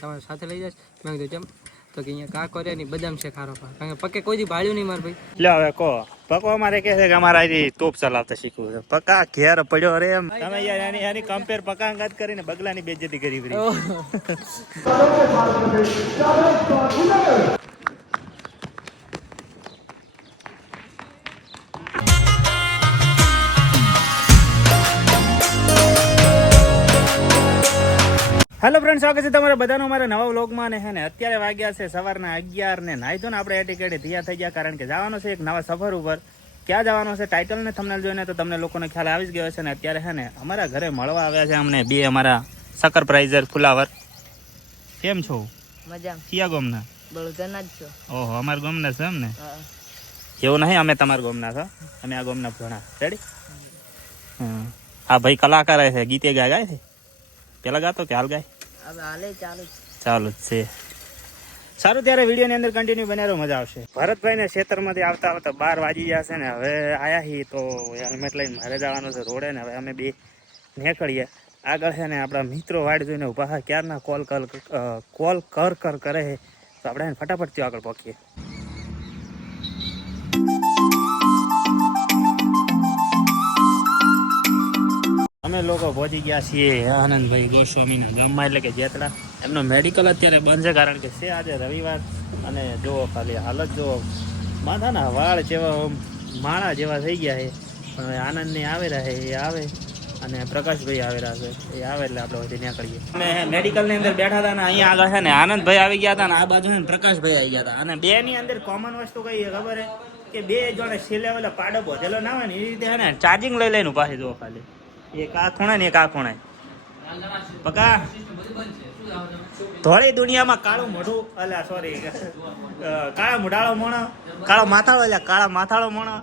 તમારી સાથે લઈ જાય મેં કીધું કેમ તો કે અહીંયા કાકો રે ની બદામ છે ખારો કારણ કે પકે કોઈ દી ભાળ્યું નહીં માર ભાઈ લે હવે કહો પકો અમારે કહે છે કે અમારે આજે તોપ ચલાવતા શીખવું છે પકા ઘેર પડ્યો રે એમ તમે યાર એની કમ્પેર પકા અંગાત કરીને બગલાની બેઇજ્જતી કરી પડી હેલો ફ્રેન્ડ, સ્વાગત છે તમારા બધાનો અમારા નવા વ્લોગમાં. ને હે ને અત્યારે વાગ્યા છે સવારના 11 ને નાહી ધોઈને આપણે એટીકેટે તૈયાર થઈ ગયા, કારણ કે જવાનું છે એક નવા સફર ઉપર. ક્યાં જવાનું છે ટાઇટલ ને થંબનેલ જોઈને તો તમને લોકોને ખ્યાલ આવી જ ગયો છે. ને અત્યારે હે ને અમારા ઘરે મળવા આવ્યા છે અમને બે અમારા સકર પ્રાઇઝર ફુલાવર. કેમ છો? મજા. કિયા ગોમના? બળગના જ છો. ઓહો, અમારા ગોમના છે એમ ને? એવું નહીં, અમે તમારા ગોમના છો, અમે આ ગોમના ભણા. રેડી? હા ભાઈ કલાકાર છે, ગીતે ગાય છે. પેલા ગાતો કે હાલ ગાય? ચાલુ જ છે. સારું, ત્યારે વિડીયોની અંદર કન્ટિન્યુ બન્યા રહો, મજા આવશે. ભરતભાઈને ખેતરમાંથી આવતા આવતા 12 વાગી ગયા છે ને હવે આયા હી તો હેલ્મેટ લઈને મારે જવાનું છે રોડે. ને હવે અમે બે નીકળીએ. આગળ છે ને આપણા મિત્રો વાડ જોઈને ઉભા હા, ક્યારના કોલ કર કરે છે, તો આપણે ફટાફટ ત્યાં આગળ પહોંચીએ. અમે લોકો પહોંચી ગયા છીએ આનંદભાઈ ગોસ્વામીના ગામમાં, એટલે કે જેતડા. એમનો મેડિકલ અત્યારે બંધ છે, કારણ કે છે આજે રવિવાર. અને જુઓ ખાલી હાલત જુઓ, માથાના વાળ જેવા માળા જેવા થઈ ગયા છે. પણ હવે આનંદને આવેલા છે, એ આવે, અને પ્રકાશભાઈ આવેલા છે, એ આવે એટલે આપણે વચ્ચે નીકળીએ. અમે મેડિકલની અંદર બેઠા હતા ને અહીંયા આગળ છે ને આનંદભાઈ આવી ગયા હતા, ને આ બાજુ છે ને પ્રકાશભાઈ આવી ગયા હતા. અને બે ની અંદર કોમન વસ્તુ કઈ ખબર છે કે બે જોડે છેલ્લે ઓલા પાડો બોધેલો ના હોય ને એ રીતે છે ને ચાર્જિંગ લઈ લઈને પાછી જુઓ ખાલી. એક આ ખૂણે ને એક આ ખૂણે. પકા ધોળી દુનિયામાં કાળું મોઢું, અલ્યા સોરી, કાળા મોઢાળો મોણો, કાળો માથાળો, એટલે કાળા માથાળો મોણો.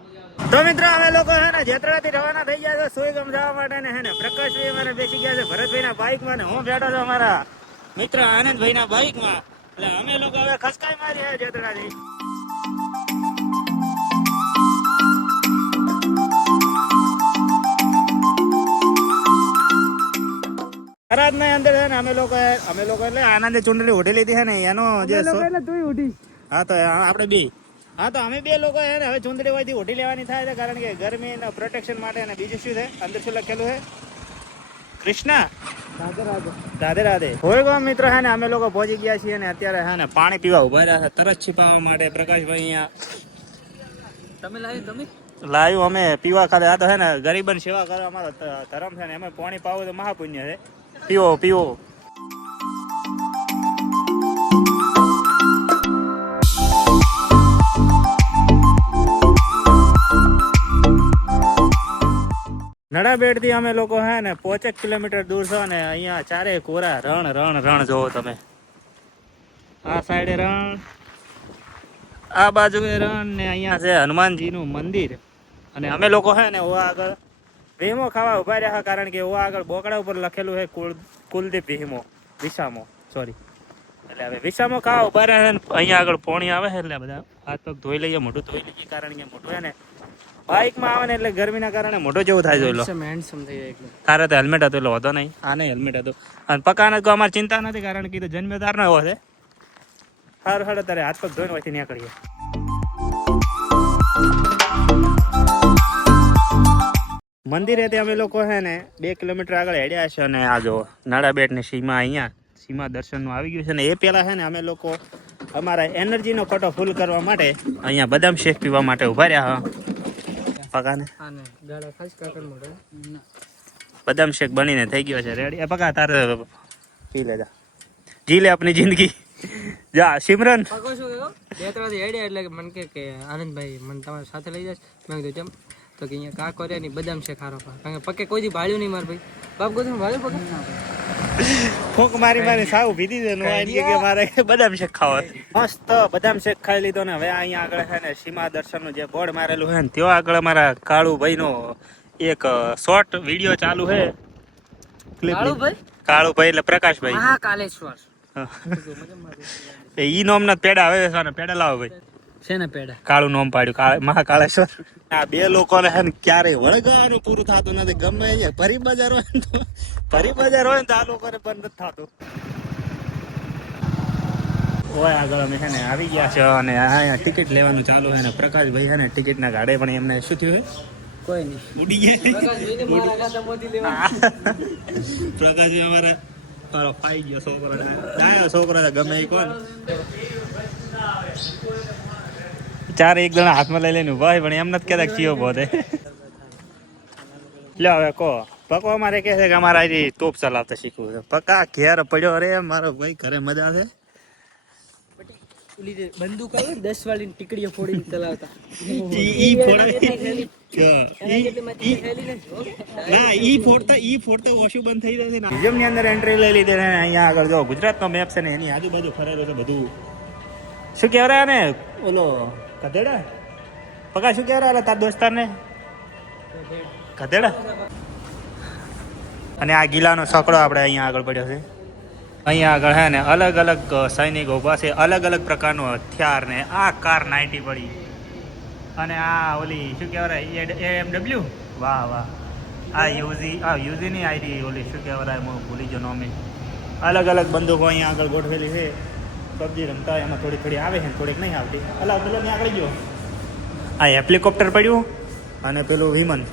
તો મિત્રો અમે લોકો છે ને જેતરાથી રવાના થઈ ગયા છે સુઈગામ જવા માટે. ને હે ને પ્રકાશભાઈ અમારે બેસી ગયા છે ભરતભાઈના બાઇકમાં, ને હું બેઠો છું અમારા મિત્ર આનંદભાઈના બાઇકમાં. એટલે અમે લોકો હવે ખસકાઈ મારી છે જેતરાથી. થરાદની અંદર છે ને અમે લોકો એટલે આનંદે ચૂંટણી ઉઠી લીધી છે ને એનો જે હા તો આપણે બે હા તો અમે બે લોકો છે ને હવે ચૂંટણી હોયથી ઉઠી લેવાની થાય છે, કારણ કે ગરમીના પ્રોટેક્શન માટે. અને બીજું શું છે અંદર શું લખેલું છે? કૃષ્ણા રાધે રાધે. હોય ગો મિત્ર છે ને અમે લોકો પહોંચી ગયા છીએ ને અત્યારે છે ને પાણી પીવા ઉભા રહ્યા છે તરસ છીપાવવા માટે. પ્રકાશભાઈ અહીંયા તમે લાવ્યું અમે પીવા ખાતે. આ તો છે ને ગરીબની સેવા કરવા અમારો ધર્મ છે ને, અમે પાણી પાવું તો મહાપુણ્ય છે. પીવો. નડાબેડ થી અમે લોકો હે ને 5 કિલોમીટર દૂર છો, ને અહીંયા ચારે કોરા રણ જોવો તમે. આ સાઈડે રણ, આ બાજુ રણ, ને અહીંયા છે હનુમાનજીનું મંદિર. અને અમે લોકો હે ને આગળ ભીમો ખાવા ઉભા રહ્યા, કારણ કે આગળ બોકડા ઉપર લખેલું છે કુલદીપ વિસામો સોરી. એટલે હવે વિસામો ખાવા ઉભા રહ્યા છે ને અહીંયા આગળ પોણી આવે છે, એટલે બધા હાથ પગ ધોઈ લઈએ, મોઢું ધોઈ લઈએ, કારણ કે મોઢું છે ને બાઇકમાં આવે ને એટલે ગરમીના કારણે મોઢું જેવું થાય. જોઈ લો, તારે તો હેલ્મેટ હતું એટલે વધો નહીં, આને હેલ્મેટ હતું. અને પકાને તો અમારે ચિંતા નથી, કારણ કે જન્મેદાર નો એવો છે. સારું સારું, તારે હાથ પગ ધોઈને વચ્ચે નીકળીએ. મંદિરે અમે લોકો છે ને 2 કિલોમીટર આગળ હેડ્યા છે, અને આ જો નાડાબેટની સીમા દર્શનનું આવી ગયું છે. ને એ પહેલા છે ને અમે લોકો અમારા એનર્જીનો કોટો ફૂલ કરવા માટે અહીંયા બદામ શેક પીવા માટે ઉભા રહ્યા. પકાને બદામ શેક બનીને થઈ ગયો છે રેડી. પકા તારે પી લેજા, જી લે આપની જિંદગી. જા સિમરન. એટલે મને કે આનંદભાઈ મને તમારી સાથે લઈ જાય મેં કીધું કેમ તો કે અહીંયા કાકો રે ની બદામ છે ખારો કારણ કે પકે કોઈ દી ભાળ્યું નહીં માર ભાઈ. બાપ ગોધું ભાળ્યું પકે ફૂંક મારી સાવ પીધી છે કે મારે બદામ શેક ખાવા. મસ્ત બદામ શેક ખાઈ લીધો ને હવે અહીંયા આગળ છે ને સીમા દર્શનનું જે બોર્ડ મારેલું છે ને ત્યાં આગળ અમારા કાળુભાઈનો એક શોર્ટ વિડીયો ચાલુ છે. કાળુભાઈ એટલે પ્રકાશભાઈ મહાકાલેશ્વર ઈ નોમના પેડા આવે છે, પેડા લાવો ભાઈ. છે ને પેડા કાળું નોમ પાડ્યું મહાકાલેશ્વર. આ બે લોકોને છે ને ક્યારેય વળગાવાનું પૂરું થતું નથી. ગમે ભરી બજાર હોય ને તો આ લોકોને બંધ નથી થતું. ઓય આગળ અમે છે ને આવી ગયા છે અને અહીંયા ટિકિટ લેવાનું ચાલુ છે ને પ્રકાશભાઈ છે ને ટિકિટના ગાડે પણ એમને શું થયું કોઈ નહીં છે ઉડી ગયા પ્રકાશ જોઈને મારા ખાતા મોતી લેવા પ્રકાશભાઈ અમારા તારો પાઈ ગયો છોકરો છોકરો ગમે એ કોણ ચારે એક જણા હાથમાં લઈ લઈને ઉભા હોય પણ એમ નથી કહેતા ચિયો બોધે લ્યો હવે કહો પકો અમારે કહે છે કે અમારે આજે તોપ ચલાવતા શીખવું છે પકા ઘેર પડ્યો અરે મારો ભાઈ ઘરે મજા છે ઓલી જે બંદૂક આવે ને 10 વાળી ટીકડીઓ ફોડીને ચલાવતા ઈ ફોડતા ઓશું બંધ થઈ જશે ને મ્યુઝિયમ ની અંદર એન્ટ્રી લઈ લીધી ને અહીંયા આગળ જો ગુજરાતનો મેપ છે ને એની આજુબાજુ ફરેલો છે બધું શું કહેવાય ને ઓલો ગધેડા પકા શું કહેવાય તાર દોસ્તાર ને ગધેડા અને આ ગીલાનો સકડો આપણે અહીંયા આગળ પડ્યો છે અહીંયા આગળ હે ને અલગ અલગ સૈનિકો પાસે અલગ અલગ પ્રકારનું હથિયાર ને આ કાર 90 પડી અને આ ઓલી શું કહેવાય AMW વાહ વાહ આ યુઝી ની આઈડી ઓલી શું કહેવાય હું ભૂલી ગયો નોમે અલગ અલગ બંદૂકો અહીંયા આગળ ગોઠવેલી છે પબજી રમતા એમાં થોડી થોડી આવે છે થોડીક નહીં આવતી અલગ પેલો ત્યાં આગળ ગયો આ હેલિકોપ્ટર પડ્યું અને પેલું વિમાન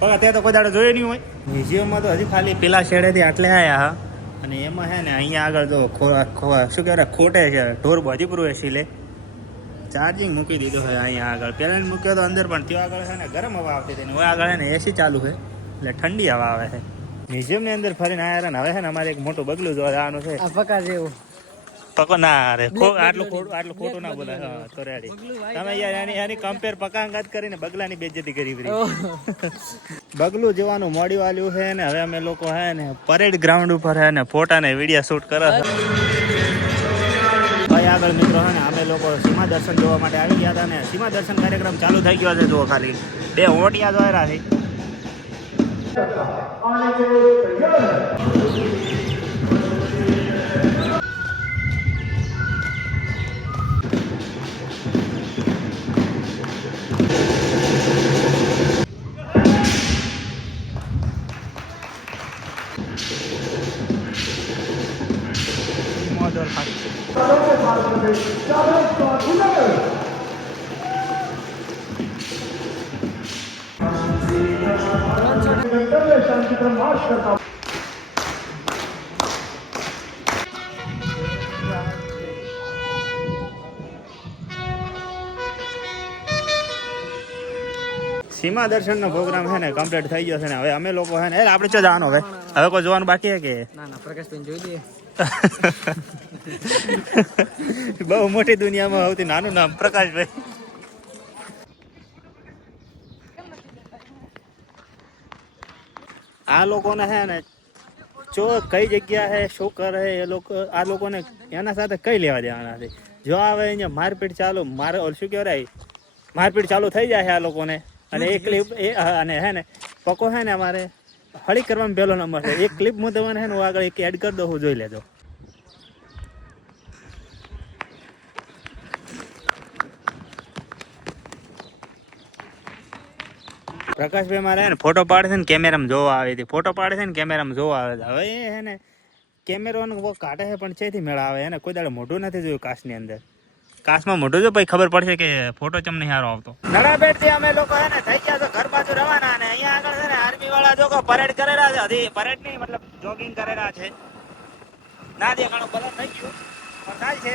પગા ત્યાં તો કોઈ દાડો જોયો નહીં હોય મ્યુઝિયમમાં તો હજી ખાલી પેલા શેડેથી આટલે આવ્યા હા અને એમાં છે ને અહીંયા આગળ તો શું કહેવાય ખોટે છે ઢોર બધી પૂરું એસી લે ચાર્જિંગ મૂકી દીધું છે અહીંયા આગળ પહેલાં મૂક્યો તો અંદર પણ ત્યાં આગળ છે ને ગરમ હવા આવતી હતી ને આગળ છે ને એસી ચાલુ છે એટલે ઠંડી હવા આવે છે મ્યુઝિયમની અંદર ફરીને આવ્યા ને હવે છે ને અમારે એક મોટું બગલું જોવા જવાનું છે આ પકા જેવું પકો ના રે આટલું ખોટું ના બોલે હા તો રેડી તમે યાર એની કમ્પેર પકાંગાત કરીને બગલાની બેઇજ્જતી કરી બગલું જોવાનું મોડી વાલ્યું છે ને હવે અમે લોકો હે ને પરેડ ગ્રાઉન્ડ ઉપર હે ને ફોટા ને વિડીયો શૂટ કરે છે ભાઈ આગળ મિત્રો હે ને અમે લોકો સીમા દર્શન જોવા માટે આવી ગયા હતા ને સીમા દર્શન કાર્યક્રમ ચાલુ થઈ ગયો છે જુઓ ખાલી 2 ઓટિયા દોર્યા છે સીમા દર્શન નો પ્રોગ્રામ છે ને કમ્પ્લીટ થઈ ગયો છે ને હવે અમે લોકો છે ને આપણે ચો જવાનું હવે કોઈ જોવાનું બાકી છે કે ના પ્રકાશભાઈ જોઈ લઈએ બહુ મોટી દુનિયામાં સૌથી નાનું નામ પ્રકાશભાઈ આ લોકોને છે ને જો કઈ જગ્યા છે શું કરે એ લોકો આ લોકોને એના સાથે કઈ લેવા દેવાના છે જો આવે અહીંયા મારપીટ ચાલુ શું કહેવાય મારપીટ ચાલુ થઈ જાય છે આ લોકોને અને એ ક્લિપ અને હે ને પકો છે ને અમારે હળી કરવામાં પહેલો નંબર છે એક ક્લિપ હું તમને છે ને આગળ એક એડ કરી દઉં હું જોઈ લેજો પ્રકાશભાઈ મારે ને ફોટો પાડે છે ને કેમેરામાં જોવા આવી હતી ફોટો પાડે છે ને કેમેરામાં જોવા આવે છે હવે એ છે ને કેમેરાનો કાઢે છે પણ છેથી મેળા આવે એને કોઈ દાડે મોઢું નથી જોયું કાચની અંદર કાચમાં મોઢું જો પછી ખબર પડશે કે ફોટો ચમ નહીં સારો આવતો નડાબેટ થી અમે લોકો છે ને થઈ ગયા તો ઘર બાજુ રવાના અને અહીંયા આગળ છે ને આર્મી વાળા જો પરેડ કરેલા છે હજી પરેડ નહીં મતલબ જોગિંગ કરેલા છે ના દેખાણું બલર થઈ ગયું પણ થાય છે